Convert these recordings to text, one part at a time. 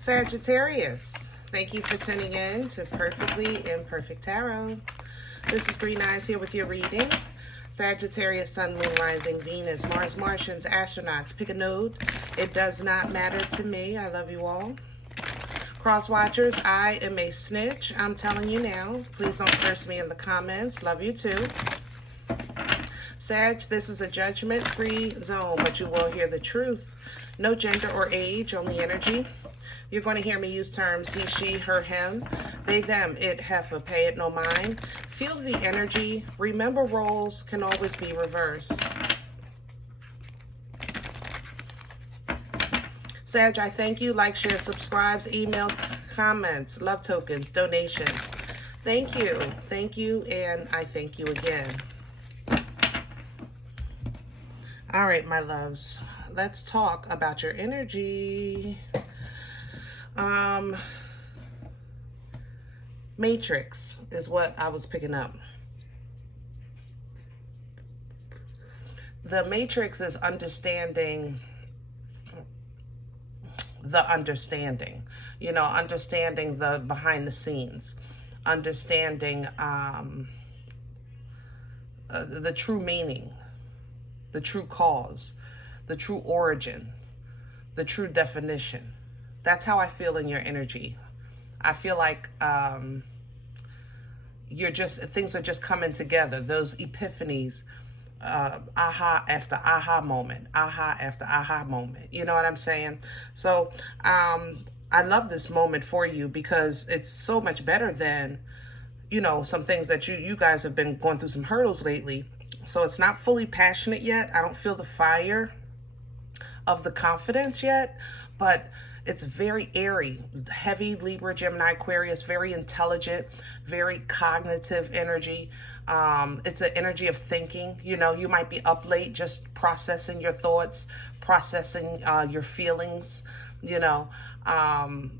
Sagittarius, thank you for tuning in to Perfectly Imperfect Tarot. This is Green Eyes here with your reading. Sagittarius, Sun, Moon, Rising, Venus, Mars, Martians, astronauts. Pick a node. It does not matter to me. I love you all. Cross watchers, I am a snitch. I'm telling you now. Please don't curse me in the comments. Love you too. Sag, this is a judgment-free zone, but you will hear the truth. No gender or age, only energy. You're going to hear me use terms he, she, her, him, they, them, it, heifer, pay it no mind. Feel the energy. Remember, roles can always be reversed. Sag, I thank you. Like, share, subscribes, emails, comments, love tokens, donations. Thank you, and I thank you again. All right, my loves, let's talk about your energy. Matrix is what I was picking up. The matrix is understanding the understanding, you know, understanding the behind the scenes, understanding the true meaning, the true cause, the true origin, the true definition. That's how I feel in your energy. I feel like things are just coming together. Those epiphanies, aha after aha moment, aha after aha moment. You know what I'm saying? So I love this moment for you because it's so much better than, you know, some things that you guys have been going through some hurdles lately. So it's not fully passionate yet. I don't feel the fire of the confidence yet, but it's very airy, heavy Libra, Gemini, Aquarius, very intelligent, very cognitive energy. It's an energy of thinking. You know, you might be up late just processing your thoughts, processing your feelings, you know,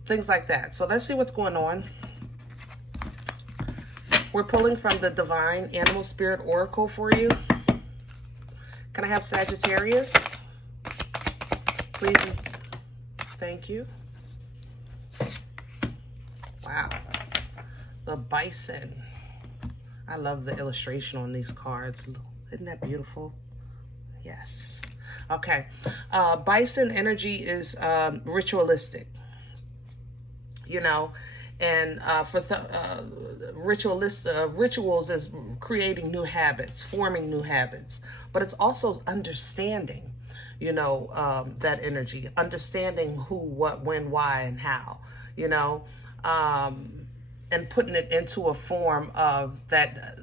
things like that. So let's see what's going on. We're pulling from the Divine Animal Spirit Oracle for you. Can I have Sagittarius? Please. Thank you. Wow. The bison. I love the illustration on these cards. Isn't that beautiful? Yes. Okay. Bison energy is ritualistic. You know, and for rituals is creating new habits, forming new habits, but it's also understanding, you know, that energy, understanding who, what, when, why, and how, you know, and putting it into a form of that,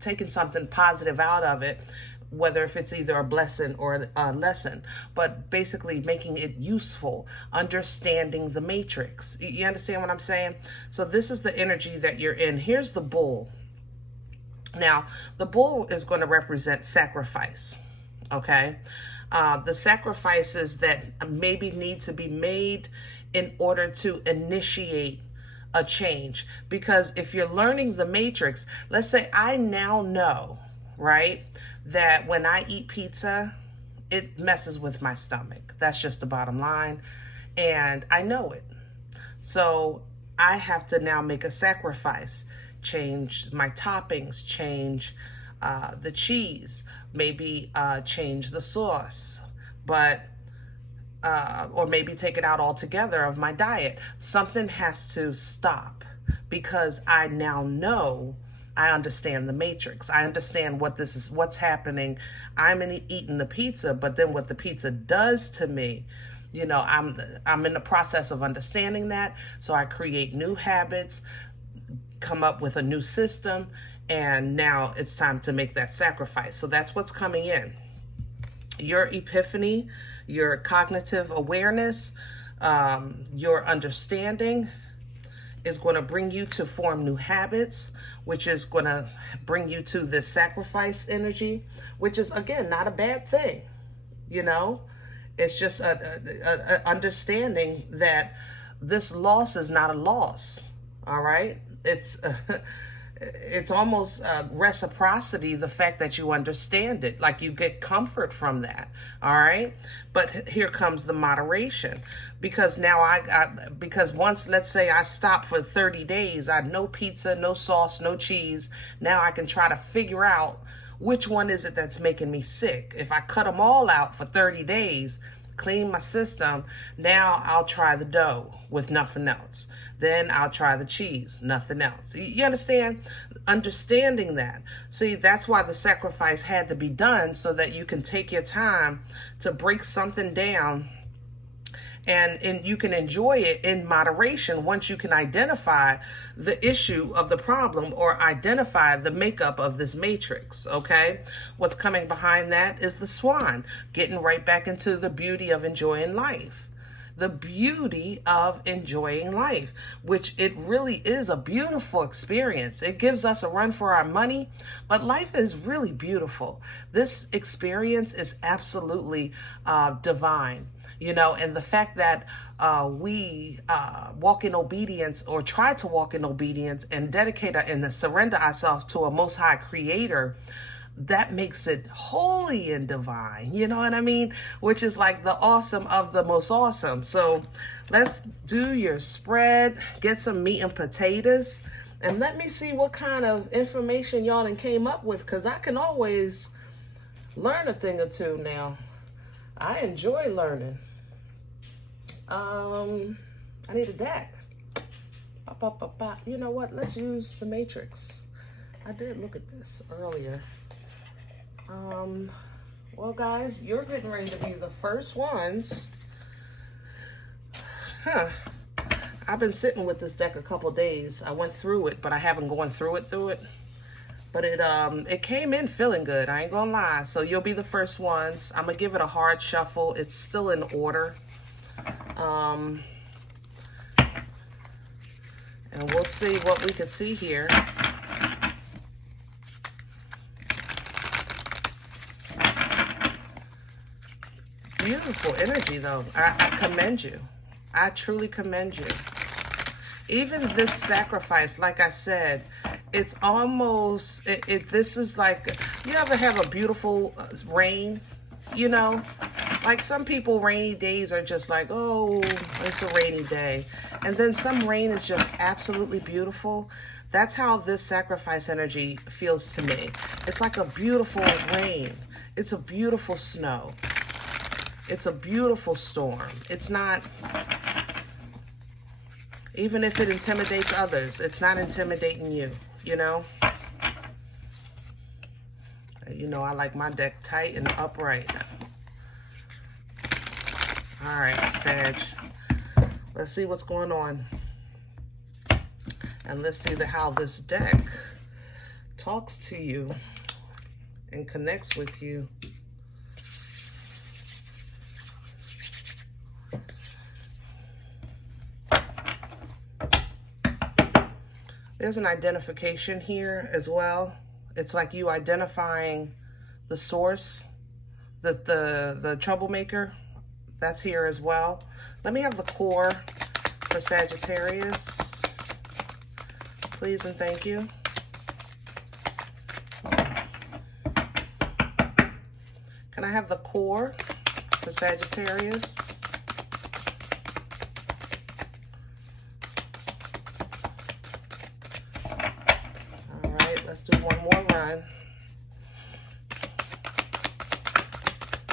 taking something positive out of it, whether if it's either a blessing or a lesson, but basically making it useful, understanding the matrix. You understand what I'm saying? So this is the energy that you're in. Here's the bull. Now, the bull is going to represent sacrifice, okay? The sacrifices that maybe need to be made in order to initiate a change. Because if you're learning the matrix, let's say I now know, right, that when I eat pizza, it messes with my stomach. That's just the bottom line. And I know it. So I have to now make a sacrifice, change my toppings, change the cheese, maybe change the sauce, but or maybe take it out altogether of my diet. Something has to stop because I now know, I understand the matrix. I understand what this is, what's happening. I'm eating the pizza, but then what the pizza does to me, you know, I'm in the process of understanding that. So I create new habits, come up with a new system, and now it's time to make that sacrifice. So that's what's coming in. Your epiphany, your cognitive awareness, your understanding is going to bring you to form new habits, which is going to bring you to this sacrifice energy, which is, again, not a bad thing. You know, it's just a understanding that this loss is not a loss. All right. it's almost reciprocity, the fact that you understand it, like you get comfort from that. All right. But here comes the moderation, because now because once, let's say I stop for 30 days, I no pizza, no sauce, no cheese. Now I can try to figure out which one is it that's making me sick. If I cut them all out for 30 days, clean my system, now I'll try the dough with nothing else. Then I'll try the cheese, nothing else. You understand? Understanding that. See, that's why the sacrifice had to be done, so that you can take your time to break something down, and you can enjoy it in moderation once you can identify the issue of the problem, or identify the makeup of this matrix, okay? What's coming behind that is the swan, getting right back into the beauty of enjoying life. The beauty of enjoying life, which it really is a beautiful experience. It gives us a run for our money, but life is really beautiful. This experience is absolutely divine. You know, and the fact that we walk in obedience, or try to walk in obedience, and dedicate and surrender ourselves to a most high creator, that makes it holy and divine. You know what I mean? Which is like the awesome of the most awesome. So let's do your spread, get some meat and potatoes, and let me see what kind of information y'all done came up with, because I can always learn a thing or two now. I enjoy learning. I need a deck. You know what? Let's use the matrix. I did look at this earlier. Well, guys, you're getting ready to be the first ones. I've been sitting with this deck a couple days. I went through it, but I haven't gone through it. But it came in feeling good. I ain't gonna lie. So you'll be the first ones. I'm gonna give it a hard shuffle. It's still in order. And we'll see what we can see here. Beautiful energy, though. I commend you. I truly commend you. Even this sacrifice, like I said, it's almost, this is like, you ever have a beautiful rain, you know? Like some people, rainy days are just like, oh, it's a rainy day. And then some rain is just absolutely beautiful. That's how this sacrifice energy feels to me. It's like a beautiful rain. It's a beautiful snow. It's a beautiful storm. It's not, even if it intimidates others, it's not intimidating you, you know? You know, I like my deck tight and upright. All right, Sag. Let's see what's going on. And let's see how this deck talks to you and connects with you. There's an identification here as well. It's like you identifying the source, the troublemaker. That's here as well. Let me have the core for Sagittarius. Please and thank you. Can I have the core for Sagittarius? All right, let's do one more run.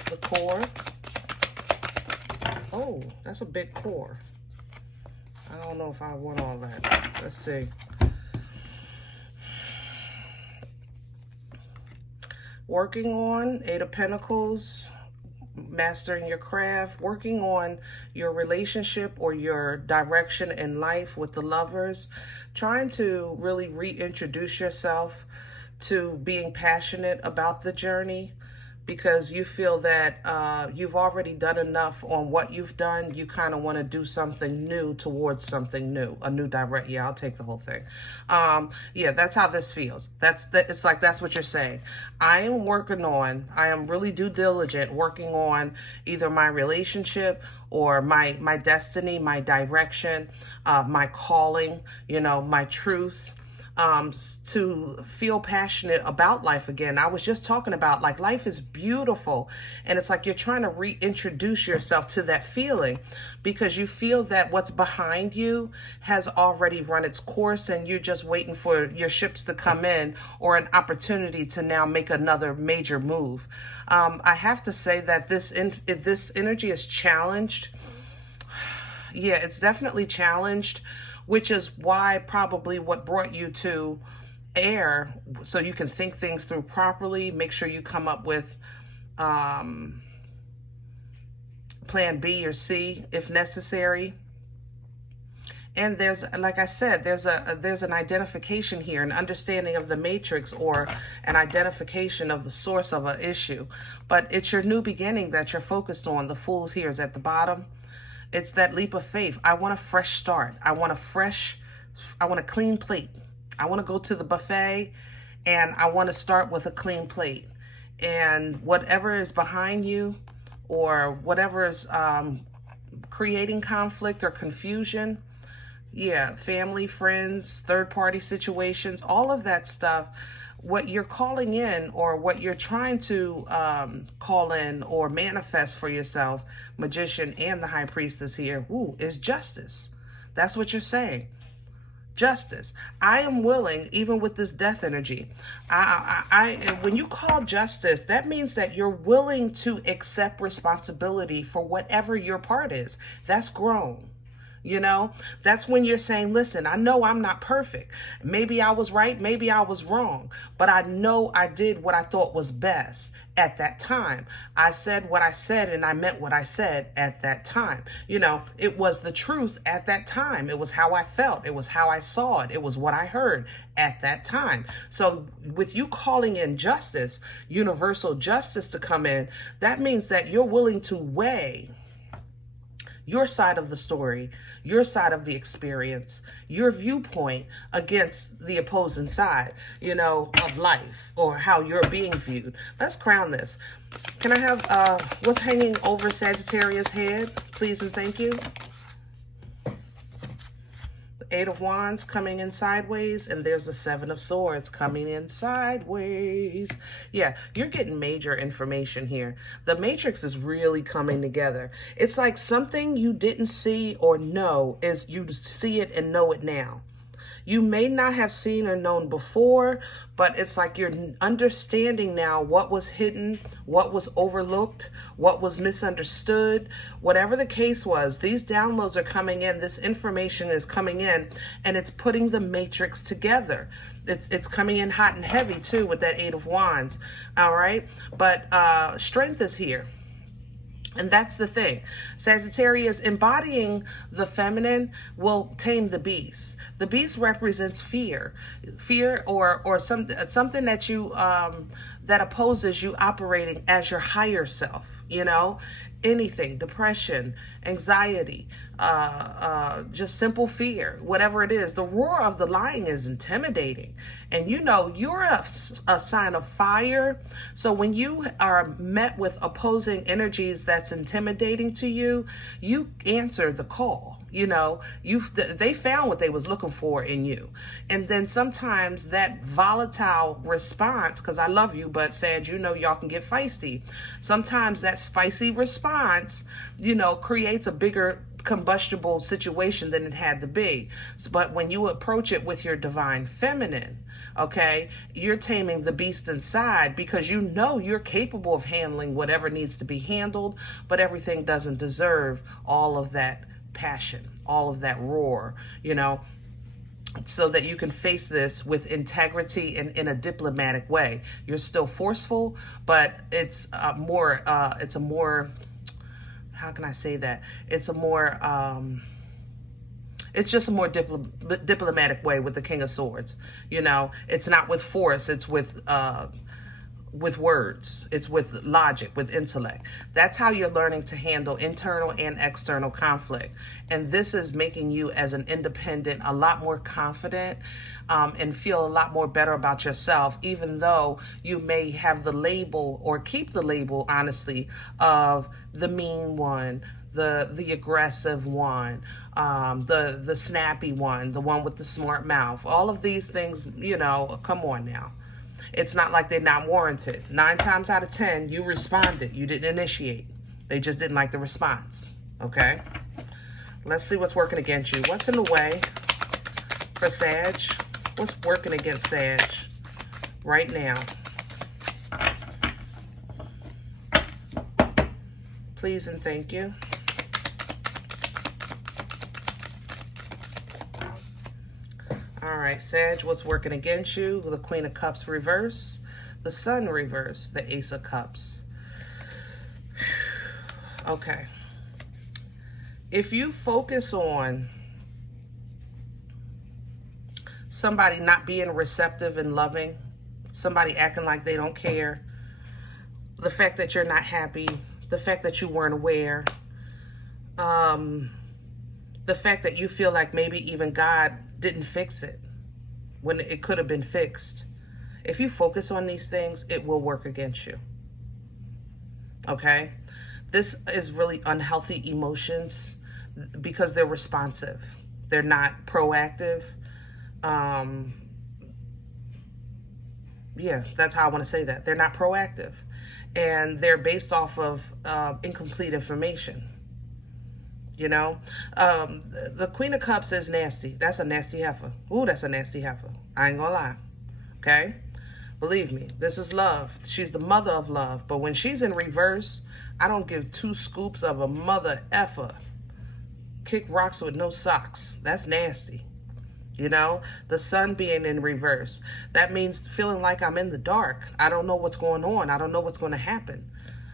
The core. Oh, that's a big core. I don't know if I want all that. Let's see. Working on Eight of Pentacles, mastering your craft, working on your relationship or your direction in life with the Lovers, trying to really reintroduce yourself to being passionate about the journey, because you feel that you've already done enough on what you've done. You kind of want to do something new towards something new, a new direct. Yeah, I'll take the whole thing. Yeah, that's how this feels. It's like that's what you're saying. I am really due diligent, working on either my relationship or my destiny, my direction, my calling, you know, my truth. to feel passionate about life again. I was just talking about, like, life is beautiful, and it's like you're trying to reintroduce yourself to that feeling because you feel that what's behind you has already run its course and you're just waiting for your ships to come in or an opportunity to now make another major move. I have to say that this energy is challenged. Yeah, it's definitely challenged, which is why probably what brought you to air, so you can think things through properly, make sure you come up with plan B or C if necessary. And there's, like I said, there's an identification here, an understanding of the matrix, or an identification of the source of an issue. But it's your new beginning that you're focused on. The Fool's here is at the bottom. It's that leap of faith. I want a fresh start. I want a clean plate. I want to go to the buffet and I want to start with a clean plate. And whatever is behind you or whatever is creating conflict or confusion, yeah, family, friends, third-party situations, all of that stuff, what you're calling in or what you're trying to call in or manifest for yourself, Magician and the High Priestess here, is justice. That's what you're saying. Justice. I am willing, even with this death energy, when you call justice, that means that you're willing to accept responsibility for whatever your part is. That's grown. You know, that's when you're saying, listen, I know I'm not perfect. Maybe I was right, maybe I was wrong, but I know I did what I thought was best at that time. I said what I said and I meant what I said at that time. You know, it was the truth at that time. It was how I felt. It was how I saw it. It was what I heard at that time. So with you calling in justice, universal justice to come in, that means that you're willing to weigh your side of the story, your side of the experience, your viewpoint against the opposing side, you know, of life or how you're being viewed. Let's crown this. Can I have what's hanging over Sagittarius' head, please and thank you? Eight of Wands coming in sideways, and there's the Seven of Swords coming in sideways. Yeah, you're getting major information here. The matrix is really coming together. It's like something you didn't see or know is you see it and know it now. You may not have seen or known before, but it's like you're understanding now what was hidden, what was overlooked, what was misunderstood. Whatever the case was, these downloads are coming in, this information is coming in, and it's putting the matrix together. It's coming in hot and heavy too with that Eight of Wands, all right? But strength is here. And that's the thing. Sagittarius, embodying the feminine will tame the beast. The beast represents fear. Fear or something that you that opposes you operating as your higher self, you know? Anything, depression, anxiety, just simple fear, whatever it is. The roar of the lion is intimidating. And you know, you're a sign of fire. So when you are met with opposing energies that's intimidating to you, you answer the call. You know, they found what they was looking for in you. And then sometimes that volatile response, because I love you, but Sag, you know, y'all can get feisty. Sometimes that spicy response, you know, creates a bigger combustible situation than it had to be. But when you approach it with your divine feminine, okay, you're taming the beast inside because you know you're capable of handling whatever needs to be handled, but everything doesn't deserve all of that passion, all of that roar, you know, so that you can face this with integrity and in a diplomatic way. You're still forceful, but it's a more, how can I say that? It's a more, it's just a more diplomatic way with the King of Swords. You know, it's not with force, it's with words, it's with logic, with intellect. That's how you're learning to handle internal and external conflict. And this is making you as an independent a lot more confident and feel a lot more better about yourself, even though you may have the label or keep the label, honestly, of the mean one, the aggressive one, the snappy one, the one with the smart mouth. All of these things, you know, come on now. It's not like they're not warranted. 9 times out of 10, you responded. You didn't initiate. They just didn't like the response. Okay? Let's see what's working against you. What's in the way for Sag? What's working against Sag right now? Please and thank you. All right, Sag, what's working against you? The Queen of Cups reverse, the Sun reverse, the Ace of Cups. Okay. If you focus on somebody not being receptive and loving, somebody acting like they don't care, the fact that you're not happy, the fact that you weren't aware, the fact that you feel like maybe even God didn't fix it when it could have been fixed. If you focus on these things, it will work against you. Okay? This is really unhealthy emotions because they're responsive. They're not proactive. Yeah, that's how I want to say that. They're not proactive. And they're based off of incomplete information. You know, the Queen of Cups is nasty. That's a nasty heifer. Ooh, that's a nasty heifer. I ain't gonna lie. Okay? Believe me, this is love. She's the mother of love. But when she's in reverse, I don't give 2 scoops of a mother effer. Kick rocks with no socks. That's nasty. You know, the Sun being in reverse. That means feeling like I'm in the dark. I don't know what's going on. I don't know what's going to happen.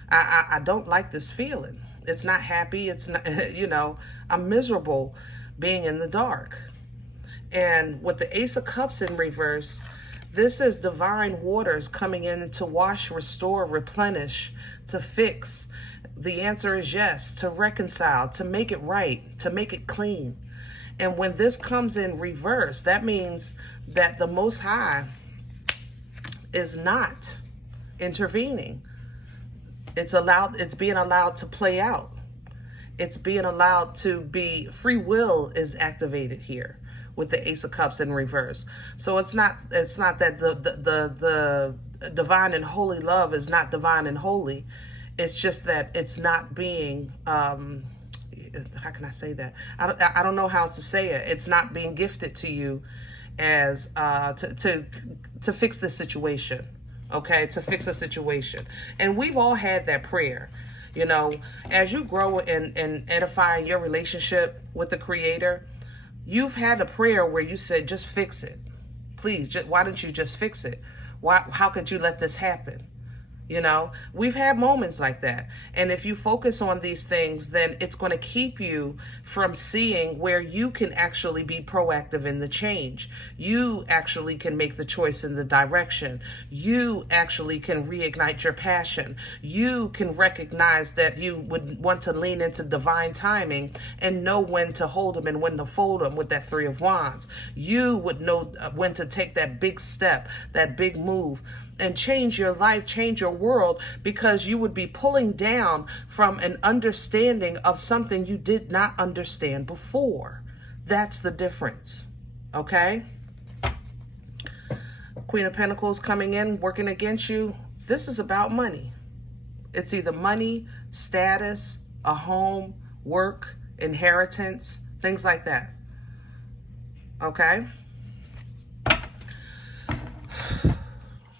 I don't like this feeling. It's not happy. It's not, you know, I'm miserable being in the dark. And with the Ace of Cups in reverse, this is divine waters coming in to wash, restore, replenish, to fix. The answer is yes, to reconcile, to make it right, to make it clean. And when this comes in reverse, that means that the Most High is not intervening. It's being allowed to play out. It's being allowed to be, free will is activated here with the Ace of Cups in reverse. So it's not that the divine and holy love is not divine and holy. It's just that it's not being, how can I say that? I don't know how else to say it. It's not being gifted to you as to fix this situation. Okay, to fix a situation. And we've all had that prayer. You know, as you grow and edify your relationship with the Creator, you've had a prayer where you said, just fix it. Please, why don't you just fix it? How could you let this happen? You know, we've had moments like that. And if you focus on these things, then it's going to keep you from seeing where you can actually be proactive in the change. You actually can make the choice in the direction. You actually can reignite your passion. You can recognize that you would want to lean into divine timing and know when to hold them and when to fold them with that 3 of Wands. You would know when to take that big step, that big move, and change your life, change your world, because you would be pulling down from an understanding of something you did not understand before. That's the difference. Okay? Queen of Pentacles coming in, working against you. This is about money. It's either money, status, a home, work, inheritance, things like that. Okay?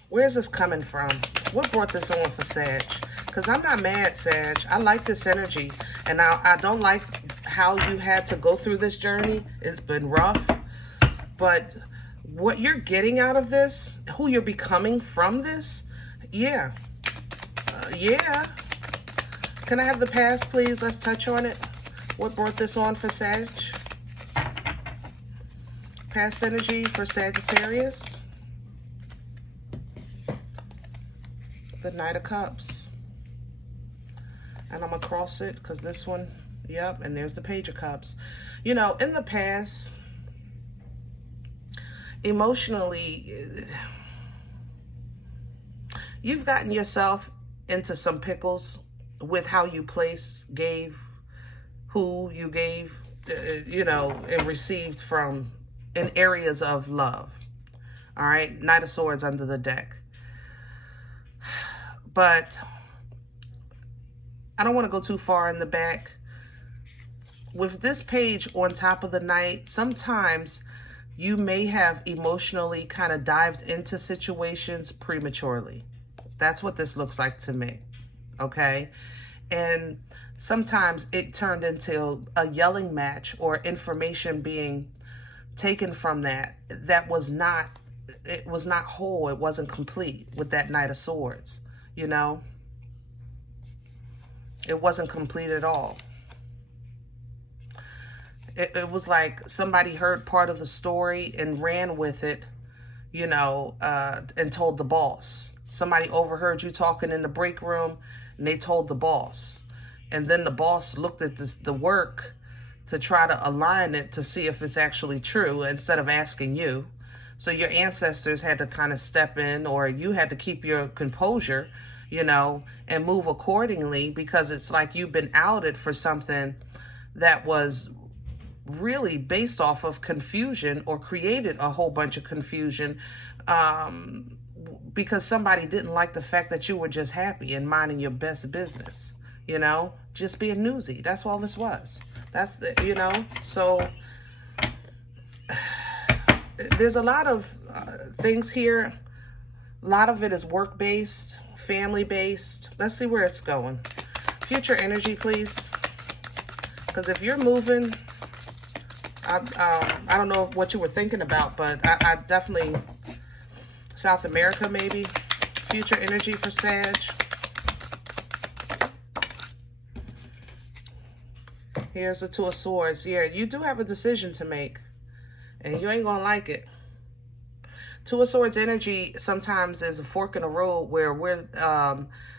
Where's this coming from? What brought this on for Sag? Because I'm not mad, Sag. I like this energy. And I don't like how you had to go through this journey. It's been rough. But what you're getting out of this, who you're becoming from this, yeah. Yeah. Can I have the past, please? Let's touch on it. What brought this on for Sag? Past energy for Sagittarius. The Knight of Cups. And I'm going to cross it because this one, yep, and there's the Page of Cups. You know, in the past, emotionally, you've gotten yourself into some pickles with how you place, gave, who you gave, and received from in areas of love. All right, Knight of Swords under the deck. But I don't want to go too far in the back. With this page on top of the Knight, sometimes you may have emotionally kind of dived into situations prematurely. That's what this looks like to me, okay? And sometimes it turned into a yelling match or information being taken from that was not whole. It wasn't complete with that Knight of Swords, you know? It wasn't complete at all. It was like somebody heard part of the story and ran with it, and told the boss. Somebody overheard you talking in the break room and they told the boss. And then the boss looked at the work to try to align it to see if it's actually true instead of asking you. So your ancestors had to kind of step in, or you had to keep your composure, and move accordingly, because it's like you've been outed for something that was really based off of confusion, or created a whole bunch of confusion because somebody didn't like the fact that you were just happy and minding your best business, just being newsy. That's all this was. That's the, so there's a lot of things here. A lot of it is work-based, family-based. Let's see where it's going. Future energy, please. Because if you're moving, I don't know what you were thinking about, but I definitely, South America maybe. Future energy for Sag. Here's the Two of Swords. Yeah, you do have a decision to make, and you ain't gonna like it. Two of Swords energy sometimes is a fork in the road where we're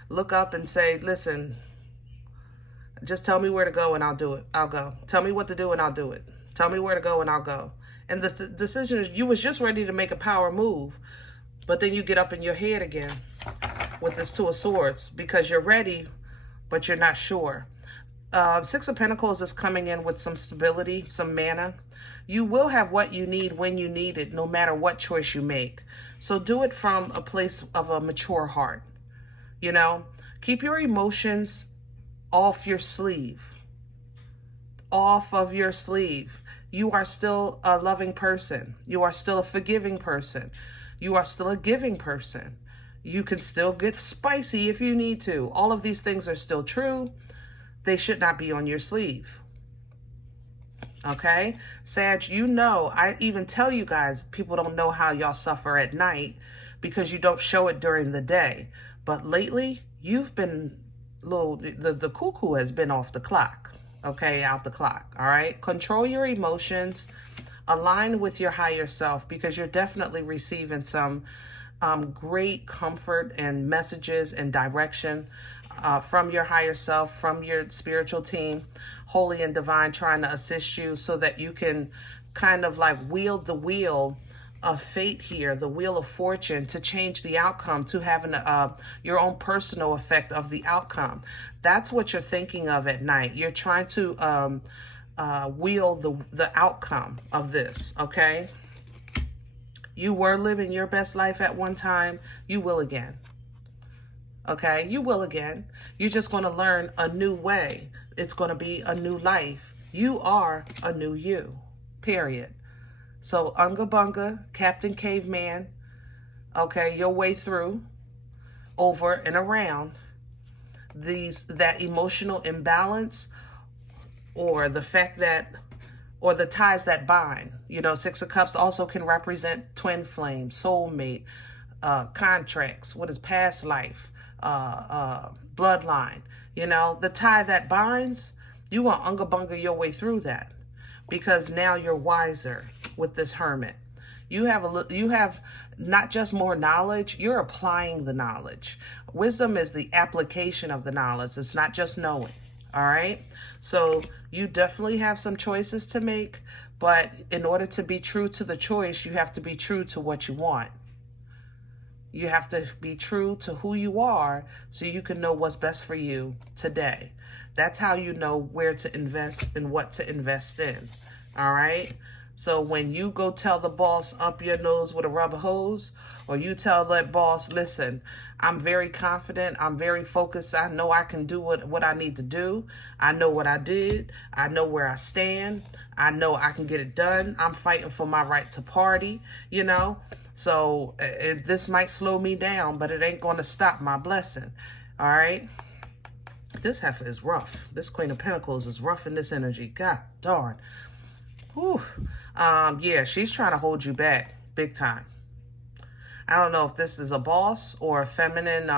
look up and say, listen, just tell me where to go and I'll do it. I'll go. Tell me what to do and I'll do it. Tell me where to go and I'll go. And the decision is, you was just ready to make a power move, but then you get up in your head again with this Two of Swords because you're ready, but you're not sure. Six of Pentacles is coming in with some stability, some mana. You will have what you need when you need it, no matter what choice you make. So do it from a place of a mature heart. Keep your emotions off your sleeve. Off of your sleeve. You are still a loving person. You are still a forgiving person. You are still a giving person. You can still get spicy if you need to. All of these things are still true. They should not be on your sleeve. Okay? Sag, I even tell you guys, people don't know how y'all suffer at night because you don't show it during the day. But lately, you've been the cuckoo has been off the clock. Okay? Out the clock. All right? Control your emotions. Align with your higher self, because you're definitely receiving some great comfort and messages and direction from your higher self, from your spiritual team, holy and divine, trying to assist you so that you can kind of like wield the wheel of fate here, the wheel of fortune, to change the outcome, to having your own personal effect of the outcome. That's what you're thinking of at night. You're trying to wield the outcome of this, okay? You were living your best life at one time. You will again. Okay? You will again. You're just going to learn a new way. It's going to be a new life. You are a new you. Period. So, Unga Bunga, Captain Caveman, okay, your way through, over and around that emotional imbalance, or the fact that, or the ties that bind. Six of Cups also can represent twin flame, soulmate, contracts, what is past life, bloodline. The tie that binds, you want Unga Bunga your way through that, because now you're wiser with this Hermit. You have not just more knowledge, you're applying the knowledge. Wisdom is the application of the knowledge. It's not just knowing. All right. So you definitely have some choices to make, but in order to be true to the choice, you have to be true to what you want. You have to be true to who you are so you can know what's best for you today. That's how you know where to invest and what to invest in. All right? So when you go tell the boss up your nose with a rubber hose, or you tell that boss, listen, I'm very confident, I'm very focused, I know I can do what I need to do, I know what I did, I know where I stand, I know I can get it done, I'm fighting for my right to party, you know? So this might slow me down, but it ain't going to stop my blessing, all right? This heifer is rough. This Queen of Pentacles is rough in this energy. God darn. Whew. Yeah, she's trying to hold you back big time. I don't know if this is a boss or a feminine,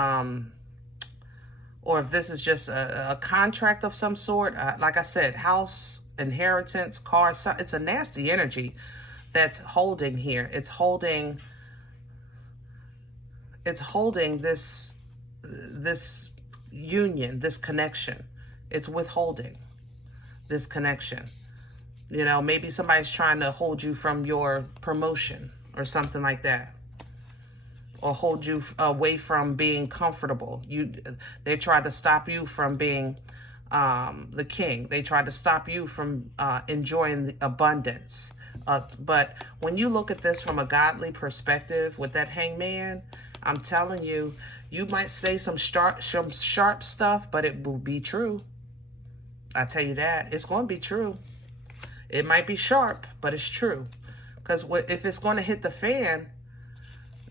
or if this is just a contract of some sort. Like I said, house, inheritance, car. It's a nasty energy that's holding here. It's holding this union, this connection. It's withholding this connection. You know, maybe somebody's trying to hold you from your promotion or something like that, or hold you away from being comfortable. They tried to stop you from being the king. They tried to stop you from enjoying the abundance. But when you look at this from a godly perspective with that hangman, I'm telling you, you might say some sharp stuff, but it will be true. I tell you that. It's going to be true. It might be sharp, but it's true. Because if it's going to hit the fan,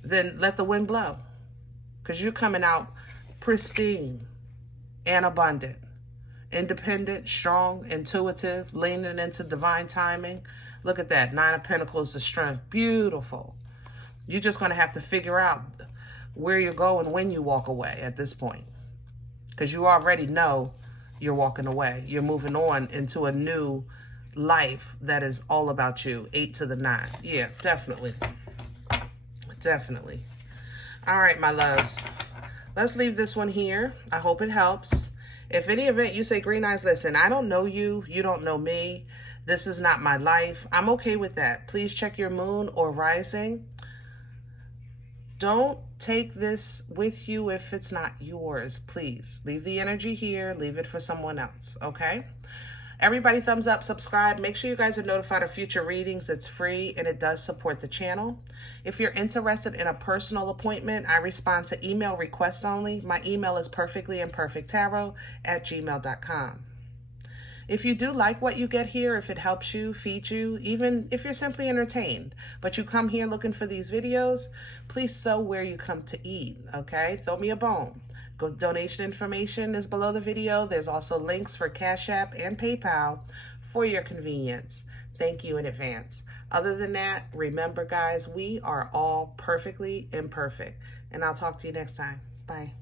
then let the wind blow. Because you're coming out pristine and abundant. Independent, strong, intuitive, leaning into divine timing. Look at that. 9 of Pentacles, the strength. Beautiful. You're just going to have to figure out where you're going when you walk away at this point. Because you already know you're walking away. You're moving on into a new life that is all about you. 8 to the 9. Yeah, definitely. Definitely. All right, my loves. Let's leave this one here. I hope it helps. If any event you say, Green Eyes, listen, I don't know you. You don't know me. This is not my life. I'm okay with that. Please check your moon or rising. Don't take this with you if it's not yours. Please leave the energy here. Leave it for someone else. Okay? Everybody, thumbs up, subscribe. Make sure you guys are notified of future readings. It's free and it does support the channel. If you're interested in a personal appointment, I respond to email requests only. My email is perfectlyimperfecttarot@gmail.com. If you do like what you get here, if it helps you, feeds you, even if you're simply entertained, but you come here looking for these videos, please sow where you come to eat, okay? Throw me a bone. Donation information is below the video. There's also links for CashApp and PayPal for your convenience. Thank you in advance. Other than that, remember, guys, we are all perfectly imperfect. And I'll talk to you next time. Bye.